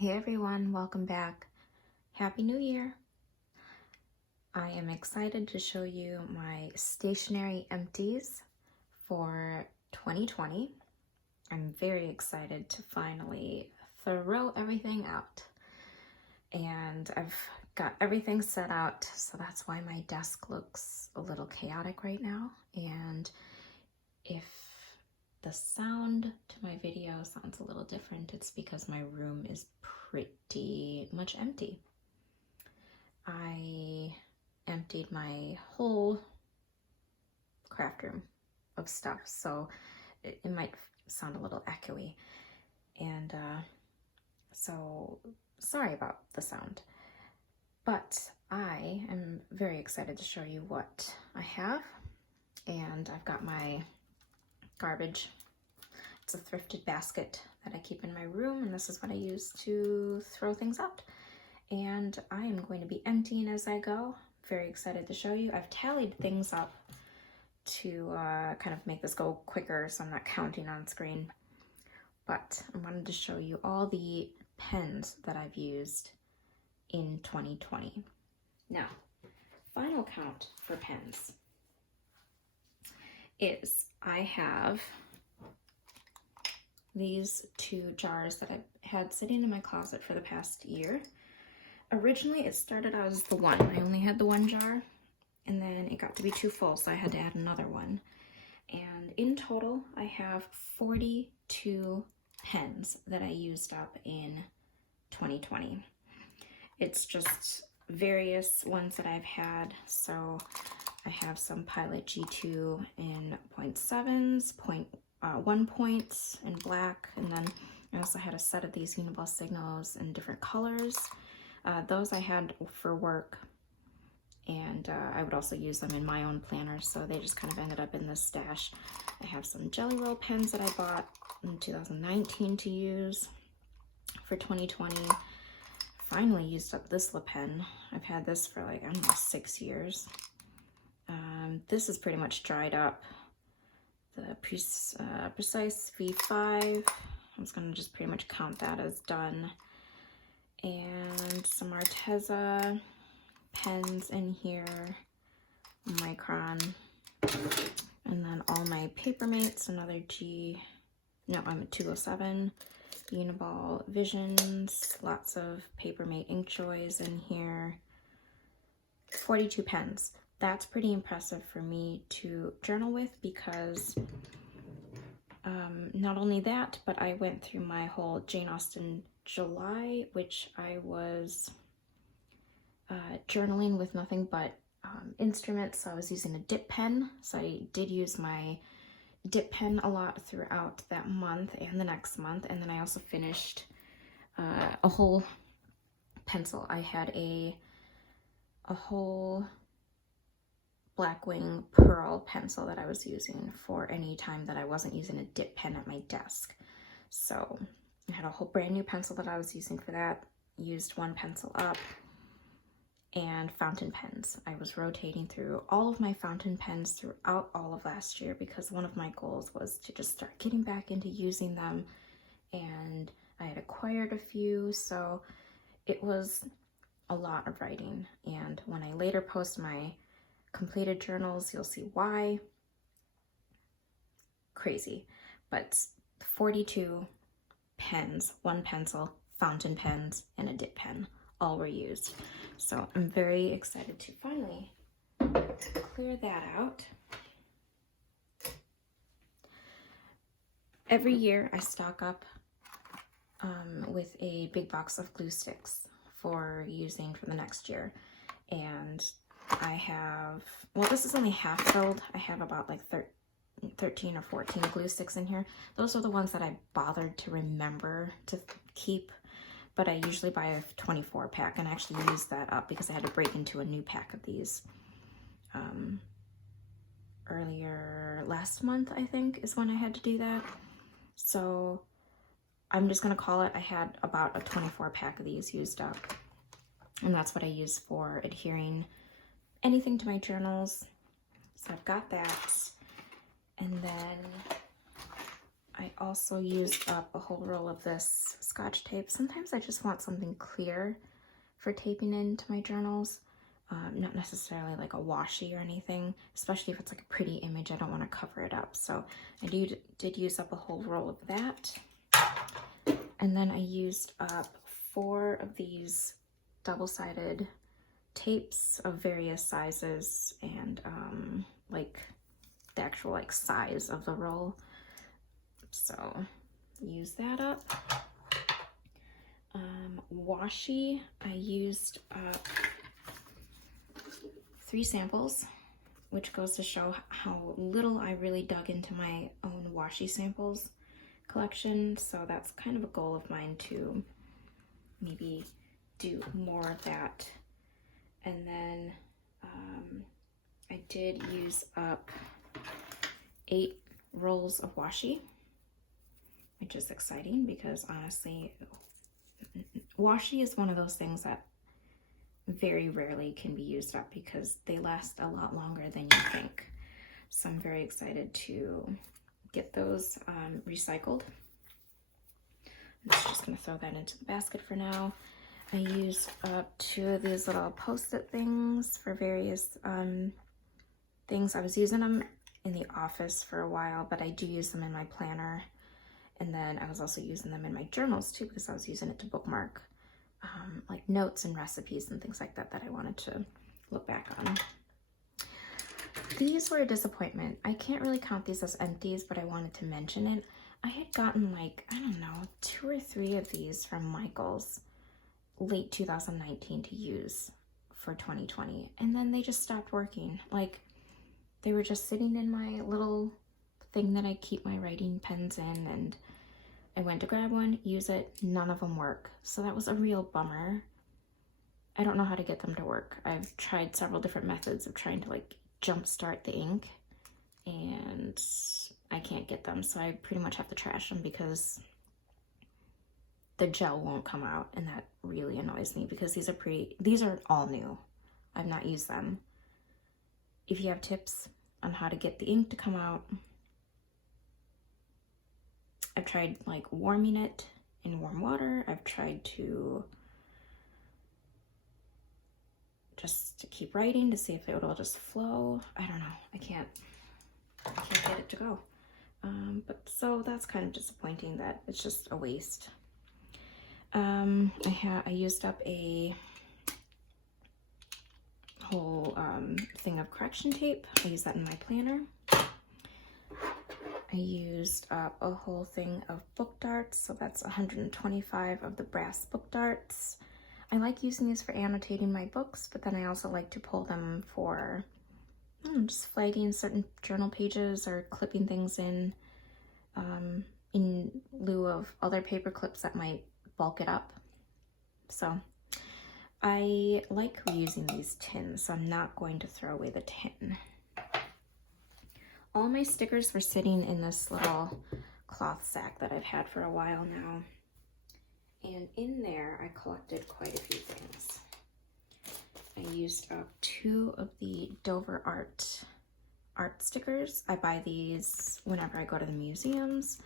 Hey everyone, welcome back. Happy New Year! I am excited to show you my Stationery Empties for 2020. I'm very excited to finally throw everything out. And I've got everything set out, so that's why my desk looks a little chaotic right now. And if the sound to my video sounds a little different, it's because my room is pretty much empty. I emptied my whole craft room of stuff, so it might sound a little echoey. And so sorry about the sound. But I am very excited to show you what I have. And I've got my garbage. It's a thrifted basket that I keep in my room, and this is what I use to throw things out. And I am going to be emptying as I go. Very excited to show you. I've tallied things up to kind of make this go quicker so I'm not counting on screen. But I wanted to show you all the pens that I've used in 2020. Now, final count for pens is I have these 2 jars that I've had sitting in my closet for the past year. Originally, it started out as the one. I only had the 1 jar, and then it got to be too full, so I had to add another one. And in total, I have 42 pens that I used up in 2020. It's just various ones that I've had. So I have some Pilot G2 in 0.7s, 1 points in black, and then I also had a set of these Uniball Signals in different colors. Those I had for work, and I would also use them in my own planner, so they just kind of ended up in this stash. I have some Jelly Roll pens that I bought in 2019 to use for 2020. Finally used up this Le Pen. I've had this for like, I don't know, 6 years. This is pretty much dried up. The Precise V5, I'm just gonna just pretty much count that as done. And some Arteza pens in here, Micron, and then all my Papermates, another I'm at 207, Uniball Visions, lots of Papermate Inkjoys in here, 42 pens. That's pretty impressive for me to journal with because not only that, but I went through my whole Jane Austen July, which I was journaling with nothing but instruments. So I was using a dip pen. So I did use my dip pen a lot throughout that month and the next month. And then I also finished a whole pencil. I had a whole Blackwing Pearl pencil that I was using for any time that I wasn't using a dip pen at my desk. So I had a whole brand new pencil that I was using for that, used 1 pencil up, and fountain pens. I was rotating through all of my fountain pens throughout all of last year because one of my goals was to just start getting back into using them, and I had acquired a few, so it was a lot of writing. And when I later post my completed journals, you'll see why. Crazy. But 42 pens, 1 pencil, fountain pens, and a dip pen all were used. So I'm very excited to finally clear that out. Every year I stock up with a big box of glue sticks for using for the next year. And I have, well, this is only half filled. I have about like 13 or 14 glue sticks in here. Those are the ones that I bothered to remember to keep, but I usually buy a 24 pack and I actually used that up because I had to break into a new pack of these earlier last month, I think, is when I had to do that. So I'm just gonna call it, I had about a 24 pack of these used up, and that's what I use for adhering anything to my journals. So I've got that. And then I also used up a whole roll of this Scotch tape. Sometimes I just want something clear for taping into my journals. Not necessarily like a washi or anything, especially if it's like a pretty image. I don't want to cover it up. So I did use up a whole roll of that. And then I used up 4 of these double-sided tapes of various sizes and like the actual like size of the roll. So use that up. Washi, I used up 3 samples, which goes to show how little I really dug into my own washi samples collection. So that's kind of a goal of mine to maybe do more of that. And then I did use up 8 rolls of washi, which is exciting because honestly, washi is one of those things that very rarely can be used up because they last a lot longer than you think. So I'm very excited to get those recycled. I'm just gonna throw that into the basket for now. I used up 2 of these little post-it things for various things. I was using them in the office for a while, but I do use them in my planner. And then I was also using them in my journals too, because I was using it to bookmark like notes and recipes and things like that that I wanted to look back on. These were a disappointment. I can't really count these as empties, but I wanted to mention it. I had gotten like, I don't know, 2 or 3 of these from Michaels late 2019 to use for 2020. And then they just stopped working. Like they were just sitting in my little thing that I keep my writing pens in, and I went to grab one, use it, none of them work. So that was a real bummer. I don't know how to get them to work. I've tried several different methods of trying to like jumpstart the ink, and I can't get them. So I pretty much have to trash them because the gel won't come out, and that really annoys me because these are all new. I've not used them. If you have tips on how to get the ink to come out, I've tried like warming it in warm water. I've tried to just keep writing to see if it will just flow. I don't know. I can't get it to go. But so that's kind of disappointing that it's just a waste. I used up a whole thing of correction tape. I use that in my planner. I used up a whole thing of book darts, so that's 125 of the brass book darts. I like using these for annotating my books, but then I also like to pull them for just flagging certain journal pages or clipping things in lieu of other paper clips that might bulk it up. So I like reusing these tins, so I'm not going to throw away the tin. All my stickers were sitting in this little cloth sack that I've had for a while now. And in there, I collected quite a few things. I used up 2 of the Dover art stickers. I buy these whenever I go to the museums.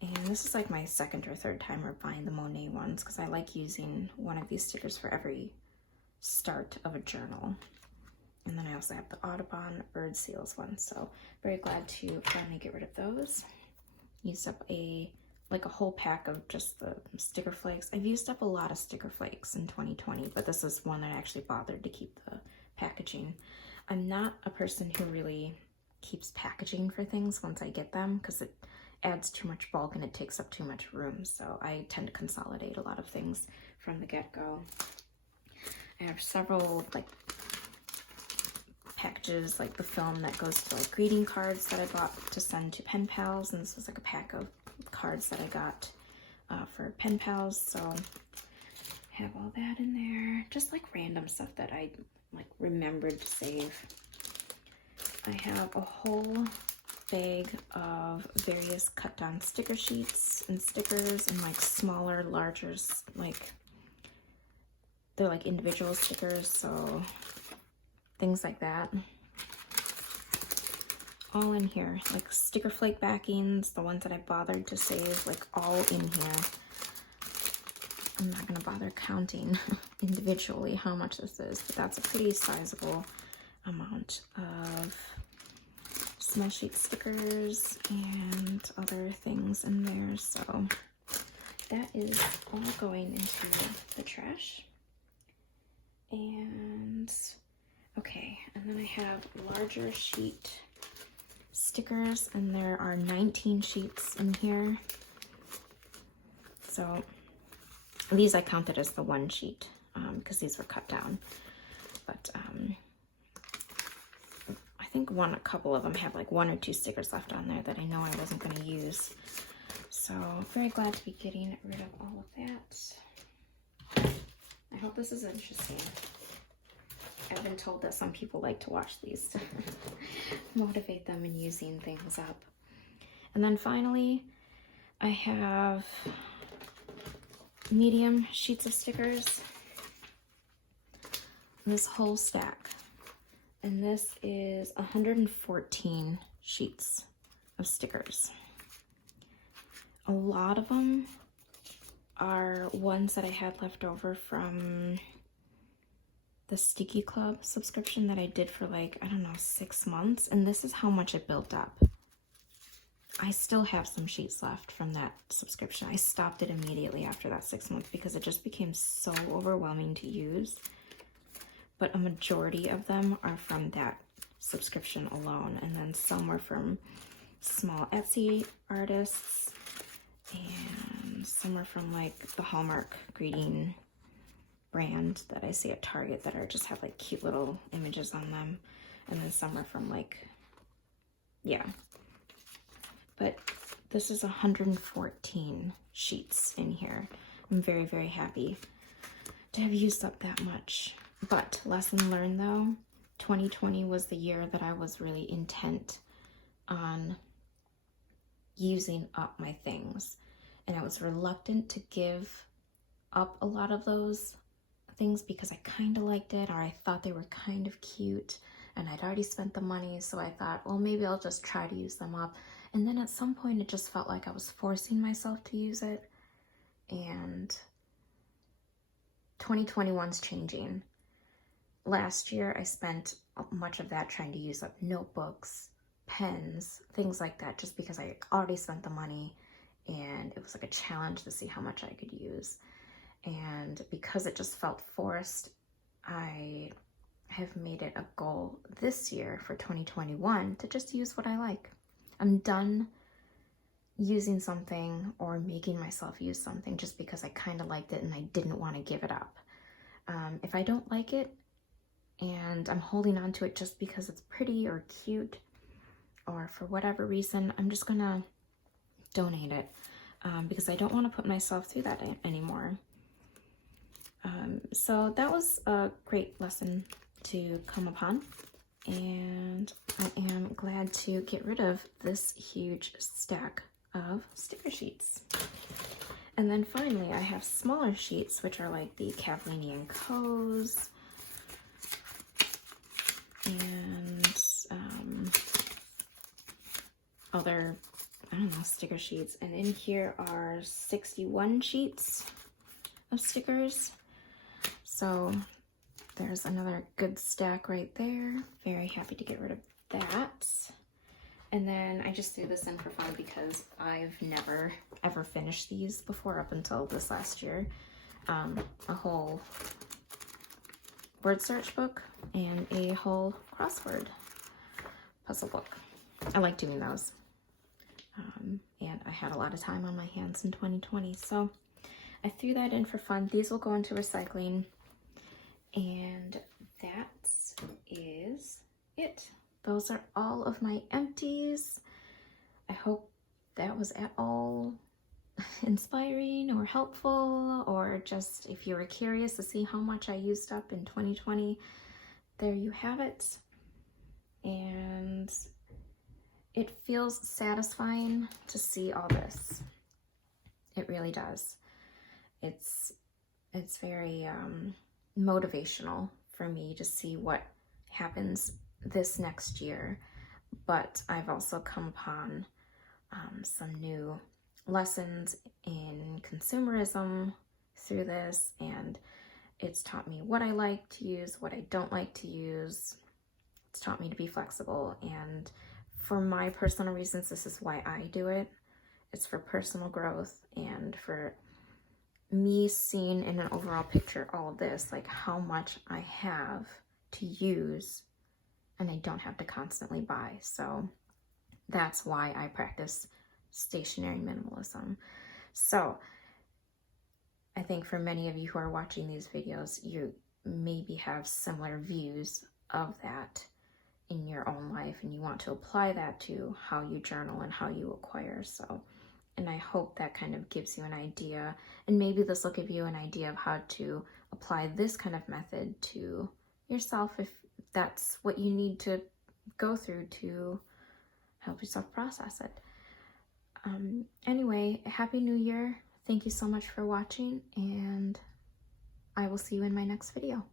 And this is like my 2nd or 3rd time we're buying the Monet ones because I like using one of these stickers for every start of a journal. And then I also have the Audubon bird seals one, so very glad to finally get rid of those. Used up a whole pack of just the sticker flakes. I've used up a lot of sticker flakes in 2020, but this is one that I actually bothered to keep the packaging. I'm not a person who really keeps packaging for things once I get them because it adds too much bulk and it takes up too much room, so I tend to consolidate a lot of things from the get-go. I have several like packages, like the film that goes to like greeting cards that I bought to send to pen pals, and this is like a pack of cards that I got for pen pals, so I have all that in there. Just like random stuff that I like remembered to save. I have a whole bag of various cut down sticker sheets and stickers and like smaller, larger, like they're like individual stickers, so things like that. all in here. Like sticker flake backings, the ones that I bothered to save, like all in here. I'm not gonna bother counting individually how much this is, but that's a pretty sizable amount of small sheet stickers and other things in there. So that is all going into the trash. And okay, and then I have larger sheet stickers, and there are 19 sheets in here. So these I counted as the one sheet because these were cut down. But I think a couple of them have like 1 or 2 stickers left on there that I know I wasn't going to use. So very glad to be getting rid of all of that. I hope this is interesting. I've been told that some people like to watch these to motivate them in using things up. And then finally, I have medium sheets of stickers. This whole stack. And this is 114 sheets of stickers. A lot of them are ones that I had left over from the Sticky Club subscription that I did for like, I don't know, 6 months. And this is how much it built up. I still have some sheets left from that subscription. I stopped it immediately after that 6 months because it just became so overwhelming to use. But a majority of them are from that subscription alone. And then some were from small Etsy artists. And some are from like the Hallmark greeting brand that I see at Target that are just have like cute little images on them. And then some are from like, yeah. But this is 114 sheets in here. I'm very, very happy to have used up that much. But lesson learned though, 2020 was the year that I was really intent on using up my things. And I was reluctant to give up a lot of those things because I kind of liked it, or I thought they were kind of cute and I'd already spent the money. So I thought, well, maybe I'll just try to use them up. And then at some point it just felt like I was forcing myself to use it. And 2021's changing. Last year I spent much of that trying to use up notebooks, pens, things like that, just because I already spent the money and it was like a challenge to see how much I could use. And because it just felt forced, I have made it a goal this year for 2021 to just use what I like. I'm done using something or making myself use something just because I kind of liked it and I didn't want to give it up. If I don't like it and I'm holding on to it just because it's pretty or cute or for whatever reason, I'm just gonna donate it because I don't want to put myself through that anymore. So that was a great lesson to come upon, and I am glad to get rid of this huge stack of sticker sheets. And then finally I have smaller sheets, which are like the Cavallini & Co.'s and other, I don't know, sticker sheets. And in here are 61 sheets of stickers. So there's another good stack right there. Very happy to get rid of that. And then I just threw this in for fun because I've never ever finished these before up until this last year. A whole word search book and a whole crossword puzzle book. I like doing those. And I had a lot of time on my hands in 2020, so I threw that in for fun. These will go into recycling, and that is it. Those are all of my empties. I hope that was at all inspiring or helpful, or just if you were curious to see how much I used up in 2020, there you have it. And it feels satisfying to see all this. It really does. It's very motivational for me to see what happens this next year. but I've also come upon some new lessons in consumerism through this, and it's taught me what I like to use, what I don't like to use. It's taught me to be flexible, and for my personal reasons, this is why I do it. It's for personal growth and for me seeing in an overall picture all of this, like how much I have to use and I don't have to constantly buy. So that's why I practice stationery minimalism. So I think for many of you who are watching these videos, you maybe have similar views of that in your own life, and you want to apply that to how you journal and how you acquire. So, and I hope that kind of gives you an idea, and maybe this will give you an idea of how to apply this kind of method to yourself if that's what you need to go through to help yourself process it. Anyway, Happy New Year. Thank you so much for watching, and I will see you in my next video.